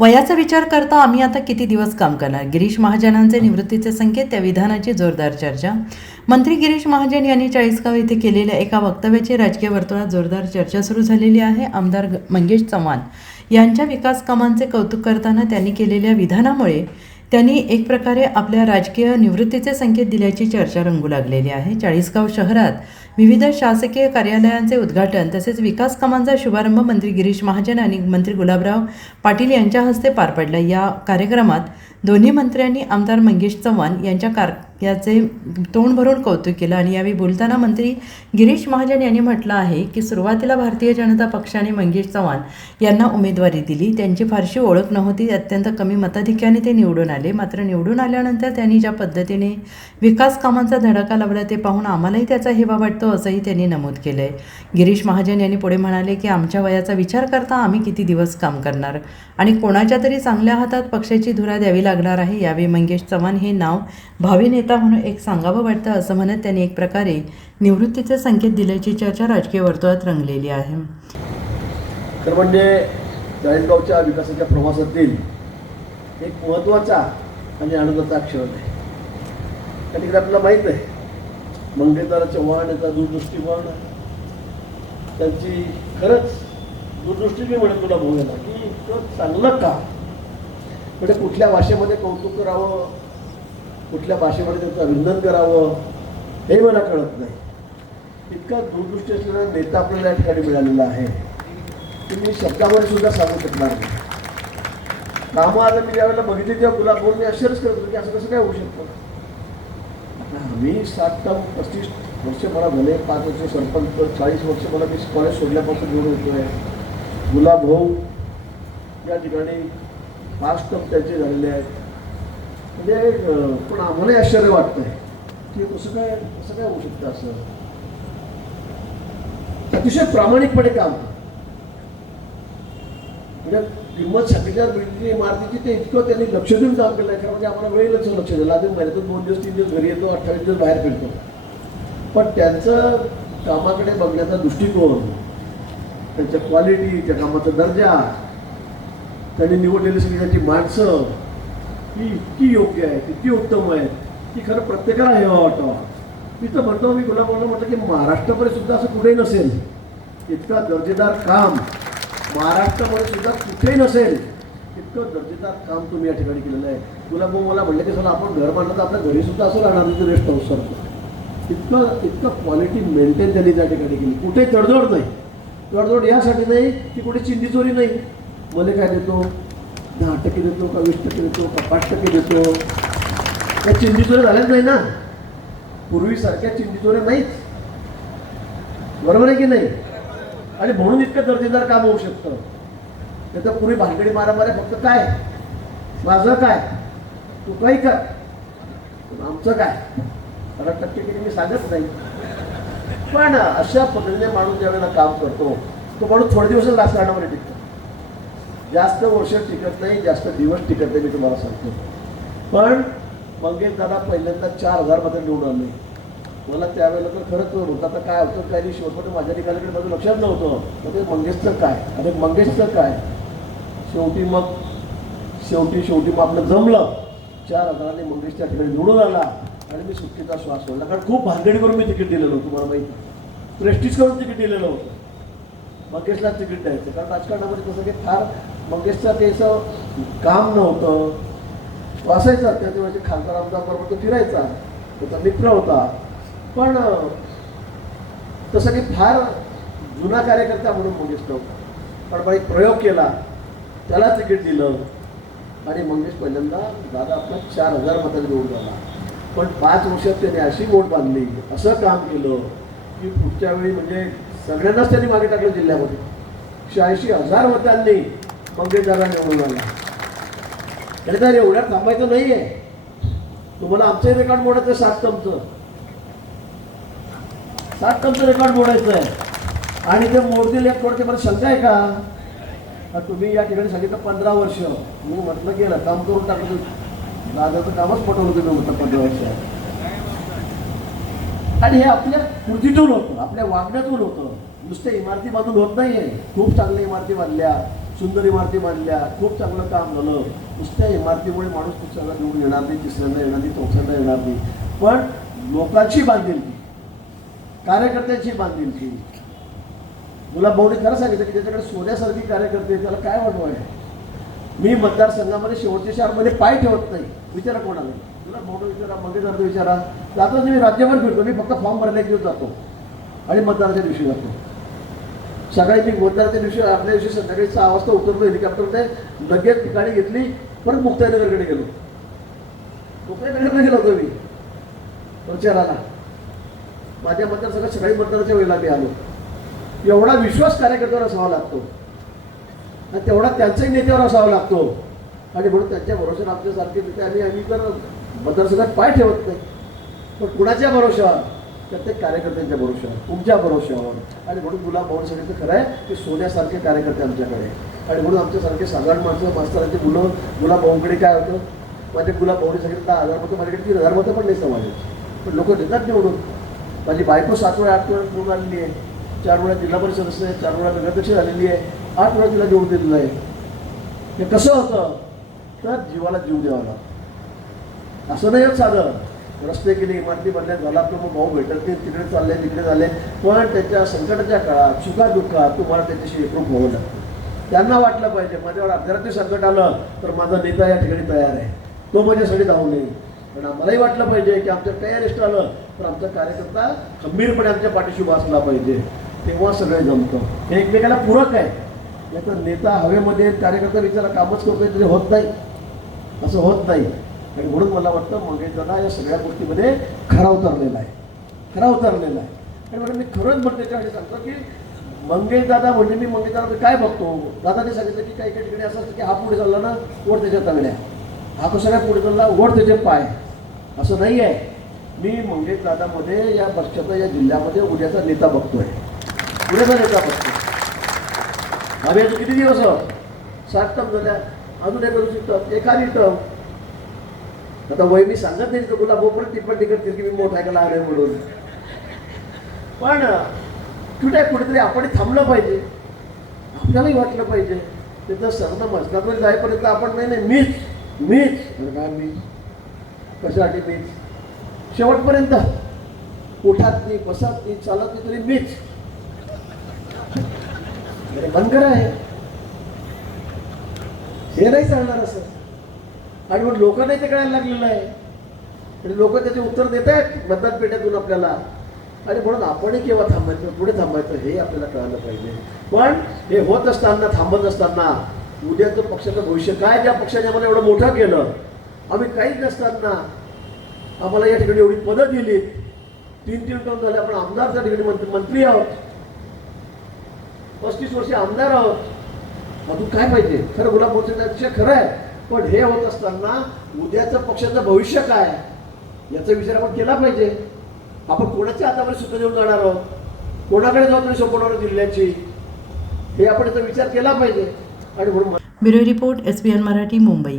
वयाचा विचार करता आम्ही आता किती दिवस काम करणार? गिरीश महाजनांचे निवृत्तीचे संकेत, त्या विधानाची जोरदार चर्चा. मंत्री गिरीश महाजन यांनी चाळीसगाव येथे केलेल्या एका वक्तव्याची राजकीय वर्तुळात जोरदार चर्चा सुरू झालेली आहे. आमदार मंगेश चव्हाण यांच्या विकास कामांचे कौतुक करताना त्यांनी केलेल्या विधानामुळे त्यांनी एक प्रकारे आपल्या राजकीय निवृत्तीचे संकेत दिल्याची चर्चा रंगू लागलेली आहे. चाळीसगाव शहरात विविध शासकीय कार्यालयांचे उद्घाटन तसेच विकास कामांचा शुभारंभ मंत्री गिरीश महाजन आणि मंत्री गुलाबराव पाटील यांच्या हस्ते पार पडला. या कार्यक्रमात दोन्ही मंत्र्यांनी आमदार मंगेश चव्हाण यांच्या कार्याचे तोंड भरून कौतुक केलं आणि यावेळी बोलताना मंत्री गिरीश महाजन यांनी म्हटलं आहे की सुरुवातीला भारतीय जनता पक्षाने मंगेश चव्हाण यांना उमेदवारी दिली. त्यांची फारशी ओळख नव्हती, अत्यंत कमी मताधिक्याने ते निवडून आले. मात्र निवडून आल्यानंतर त्यांनी ज्या पद्धतीने विकास कामांचा धडाका लावला ते पाहून आम्हालाही त्याचा हेवा वाटतो, असंही त्यांनी नमूद केलं आहे. गिरीश महाजन यांनी पुढे म्हणाले की आमच्या वयाचा विचार करता आम्ही किती दिवस काम करणार आणि कोणाच्या तरी चांगल्या हातात पक्षाची धुरा द्यावी लागणार आहे. यावेळी मंगेश चव्हाण हे नाव भावी नेता म्हणून एक सांगावं वाटतं, असं म्हणत त्यांनी एक प्रकारे निवृत्तीचे संकेत दिल्याची चर्चा राजकीय वर्तुळात रंगलेली आहे. तर म्हणजे चाळीसगावच्या विकासाच्या प्रवासातील एक महत्त्वाचा आणि आनंदाचा क्षण आहे. त्या ठिकाणी आपल्याला माहीत आहे मंगेशदार चव्हाण याचा दूरदृष्टीकोन, त्यांची खरंच दूरदृष्टी मी म्हणत तुला बोलायला की इतकं चांगलं का, म्हणजे कुठल्या भाषेमध्ये कौतुक करावं, कुठल्या भाषेमध्ये त्याचं अभिनंदन करावं हे मला कळत नाही. इतका दूरदृष्टी असलेला नेता आपल्याला या ठिकाणी मिळालेला आहे की मी शब्दामध्ये सुद्धा सांगू शकणार नाही. कामं आता मी ज्यावेळेला बघितली तेव्हा तुला बोलून मी आश्चर्यच करत होतो की असं कसं काय होऊ शकतं. मी 60-35 वर्ष मला झाले, 5 वर्ष सरपंच, 40 वर्ष मला मी कॉलेज सोडल्यापासून निवडून होतो आहे. गुलाब भाऊ या ठिकाणी 5 टर्म त्यांचे झालेले आहेत. म्हणजे पण आम्हालाही आश्चर्य वाटतं आहे की कसं काय होऊ शकतं. असं अतिशय प्रामाणिकपणे काम, म्हणजे किंमत सांगितल्यावर बिल्डिंग इमारतीची ते इतकं त्यांनी लक्ष देऊन काम केलं आहे. म्हणजे आम्हाला वेळेलाच लक्ष दिलं. अजून महिन्यातून 2 दिवस 3 दिवस घरी येतो, 28 दिवस बाहेर फिरतो. पण त्यांचं कामाकडे बघण्याचा दृष्टिकोन, त्यांच्या क्वालिटी, त्या कामाचा दर्जा, त्यांनी निवडलेली सगळी त्यांची माणसं ही इतकी योग्य आहेत, इतकी उत्तम आहेत की खरं प्रत्येकाला हेवा वाटावा. मी तर म्हणतो, मी गुलाबरावला म्हटलं की महाराष्ट्रामध्ये सुद्धा असं कुठेही नसेल इतका दर्जेदार काम, महाराष्ट्रामध्ये सुद्धा कुठेही नसेल इतकं दर्जेदार काम तुम्ही या ठिकाणी केलेलं आहे. गुलाबभाऊ मला म्हटलं की चला आपण घर बांधलं तर आपल्या घरी सुद्धा असं राहणार तिथे रेस्ट हाऊस सारखं. इतकं क्वालिटी मेंटेन त्यांनी त्या ठिकाणी केली. कुठे तडजोड नाही. तडजोड यासाठी नाही की कुठे चिंधीचोरी नाही. मला काय देतो, 10% देतो का 20% देतो का 5% देतो, त्या चिंधीचोऱ्या झाल्याच नाही ना. पूर्वीसारख्या चिंधीचोऱ्या नाहीच, बरोबर आहे की नाही. आणि म्हणून इतकं दर्जेदार काम होऊ शकतं. नाही तर पूर्वी भानगडी मारामाऱ्या फक्त काय, माझं काय, तू काही कर, आमचं काय, 10% मी सांगत नाही. पण अशा पद्धतीने माणूस ज्या वेळेला काम करतो तो माणूस थोडे दिवसच राजकारणामध्ये टिकतो, जास्त वर्ष टिकत नाही, जास्त दिवस टिकत नाही, मी तुम्हाला सांगतो. पण मंगेश दादा पहिल्यांदा 4000 मध्ये निवडून आले. मला त्यावेळेला तर खरंच होतं तर काय होतं काही शेवटमध्ये माझ्या निकालाकडे माझं लक्षात नव्हतं. मग ते मंगेशचं काय आणि मंगेशचं काय, शेवटी मग आपलं जमलं. 4000 मंगेश त्या ठिकाणी निवडून आला आणि मी सुट्टीचा श्वास सोडला. कारण खूप भानगडी करून मी तिकीट दिलेलं होतं, तुम्हाला माहिती, प्रेस्टिज करून तिकीट दिलेलं होतं. मंगेशला तिकीट द्यायचं कारण राजकारणामध्ये कसं की फार मंगेशचं ते असं काम नव्हतं. असायचा त्या तेव्हाचे खासदार आमदाराबरोबर तो फिरायचा, त्याचा मित्र होता. पण तसं की फार जुना कार्यकर्ता म्हणून मंगेश नव्हता. पण बाई प्रयोग केला, त्याला तिकीट दिलं आणि मंगेश पहिल्यांदा दादा आपला 4000 मतांनी निवडून आला. पण 5 वर्षात त्याने अशी वोट बांधली, असं काम केलं की पुढच्या वेळी म्हणजे सगळ्यांनाच त्यांनी मागे टाकलं. जिल्ह्यामध्ये 86,000 मतांनी मंगेश दादा निवडून आला. आणि तर एवढ्या थांबायचं नाही आहे. तुम्हाला आमचंही रेकॉर्ड मोडायचं आहे. 7 टर्मचं रेकॉर्ड मोडायचं आहे आणि ते मोडतील एक थोडं. मला शंका आहे का, तुम्ही या ठिकाणी सांगितलं 15 वर्ष, मी म्हटलं गेलं काम करून टाकलं, दादाचं कामच पटवलं तुम्ही म्हटलं 15 वर्ष. आणि हे आपल्या कृतीतून होतं, आपल्या वागण्यातून होतं. नुसत्या इमारती बांधून होत नाही आहे. खूप चांगल्या इमारती बांधल्या, सुंदर इमारती बांधल्या, खूप चांगलं काम झालं. नुसत्या इमारतीमुळे माणूस दुसऱ्याला निवडून येणार नाही, तिसऱ्यांदा येणार नाही, चौथ्यांदा येणार नाही. पण लोकांची बांधिलकी, कार्यकर्त्यांची बांधिलकी. गुलाब भाऊने खरं सांगितलं की त्याच्याकडे सोन्यासारखी कार्यकर्ते आहेत, त्याला काय वाटव आहे. मी मतदारसंघामध्ये शेवटच्या शहरामध्ये पाय ठेवत नाही. विचारा कोणाला, गुलाब भाऊने विचारा, मंगेशदारला विचारा. जातो मी राज्यभर फिरतो, मी फक्त फॉर्म भरल्या दिवस जातो आणि मतदानाच्या दिवशी जातो. सकाळी मी मतदानाच्या दिवशी आपल्या दिवशी संध्याकाळी 6 वाजता उतरलो हेलिकॉप्टरने, लगेच ठिकाणी घेतली, परत मुक्ताईनगरकडे गेलो. मुक्ताईनगरकडे गेलो होतो मी प्रचाराला. माझ्या मतदारसंघात सकाळी मतदानाच्या वेळेला मी आलो. एवढा विश्वास कार्यकर्त्यावर असावा लागतो आणि तेवढा त्यांच्याही नेत्यावर असावा लागतो. आणि म्हणून त्यांच्या भरोश्यावर आमच्यासारखे नेते आम्ही तर मतदारसंघात पाय ठेवत नाही. पण कुणाच्या भरोश्यावर? प्रत्येक कार्यकर्त्यांच्या भरोश्यावर, तुमच्या भरोश्यावर. आणि म्हणून गुलाब भाऊ सांगितलं खरं आहे की सोन्यासारखे कार्यकर्ते आमच्याकडे. आणि म्हणून आमच्यासारखे साधारण माणसं, मास्तरांची मुलं गुलाब भाऊकडे काय होतं, माझे गुलाब भाऊने सांगितलं 10,000 मतं, माझ्याकडे 3,000 मतं पण नाही समाजाची. पण लोक देतात निवडून. माझी बायको 7 वेळा 8 वेळा निवडून आलेली आहे, 4 वेळा जिल्हा परिषद सदस्य आहे, 4 वेळा नगराध्यक्ष झालेली आहे, 8 वेळा तिला निवडून दिलेलं आहे. हे कसं होतं? तर जीवाला जीव द्यावा लागतो. असं नाही होत साधं. रस्ते केले, इमारती बांधल्या, झाला तर मग भाऊ भेटत नाही, तिकडे चालले तिकडे झाले. पण त्याच्या संकटाच्या काळात, सुखादुःखात तुम्हाला त्याच्याशी एकरूप व्हावं लागतं. त्यांना वाटलं पाहिजे माझ्यावर अर्ध्यारात्री संकट आलं तर माझा नेता या ठिकाणी तयार आहे, तो माझ्यासाठी धावू नये. पण आम्हालाही वाटलं पाहिजे की आमच्या काही अरिष्ट आलं तर आमचा कार्यकर्ता खंबीरपणे आमच्या पाठीशी उभा असला पाहिजे. तेव्हा सगळे जमतं. हे एकमेकाला पूरक आहे. याचा नेता हवेमध्ये, कार्यकर्ता विचारा कामच करतोय तरी होत नाही, असं होत नाही. आणि म्हणून मला वाटतं मंगेशदादा या सगळ्या गोष्टीमध्ये खरा उतरलेला आहे, खरा उतरलेला आहे. आणि म्हणून मी खरंच म्हणतो त्याच्यासाठी सांगतो की मंगेशदादा म्हणजे मी मंगेशदादा काय बघतो. दादाने सांगितलं की काही काही ठिकाणी असं असतं की हा पुढे चालला ना ओढ त्याच्या तगड्या, हा कसा काय पुढे चालला ओढ त्याचे पाय. असं नाही आहे. मी मंगेशदादामध्ये या पक्षाचा, या जिल्ह्यामध्ये उद्याचा नेता बघतोय, उद्याचा नेता बघतोय. आम्ही अजून किती दिवस आहोत? 7 टर्म झाल्या, अजून एक करू शकतो, एखादी टर्म. आता वय मी सांगत नाही तर गुलाब भाऊ परत टिप्पणी करतील की मी मोठा ऐकायला आलोय म्हणून. पण कुठे कुठेतरी आपण थांबलं पाहिजे, आपल्यालाही वाटलं पाहिजे. त्याचं सगळं मजनामध्ये जाईपर्यंत आपण नाही मीच काय मीच कशासाठी मीच शेवटपर्यंत उठात नाही, बसत नाही, चालत नाही तरी मीच बंद करा. हे नाही चालणार असं. आणि मग लोकांनाही ते कळायला लागलेलं आहे आणि लोक त्याचे उत्तर देत आहेत मतदान पेट्यातून आपल्याला. आणि म्हणून आपणही केव्हा थांबायचं, पुढे थांबायचं हे आपल्याला कळायला पाहिजे. पण हे होत असताना, थांबत असताना उद्याचं पक्षाचं भविष्य काय, ज्या पक्षाने आम्हाला एवढं मोठं केलं, आम्ही काहीच नसताना आम्हाला या ठिकाणी एवढी पदं दिली, 3-3 टर्म झाले, आपण आमदार त्या ठिकाणी मंत्री आहोत, 35 वर्षे आमदार आहोत. अजून काय पाहिजे? खरं गुलाब भाऊचं अतिशय खरं आहे. पण हे होत असताना उद्याचं पक्षाचं भविष्य काय याचा विचार आपण केला पाहिजे. आपण कोणाच्या हातावर सुद्धा देऊन जाणार आहोत, कोणाकडे जबाबदारी सोपवणार जिल्ह्याची, हे आपण याचा विचार केला पाहिजे. आणि म्हणून bureau report SBN Marathi, Mumbai.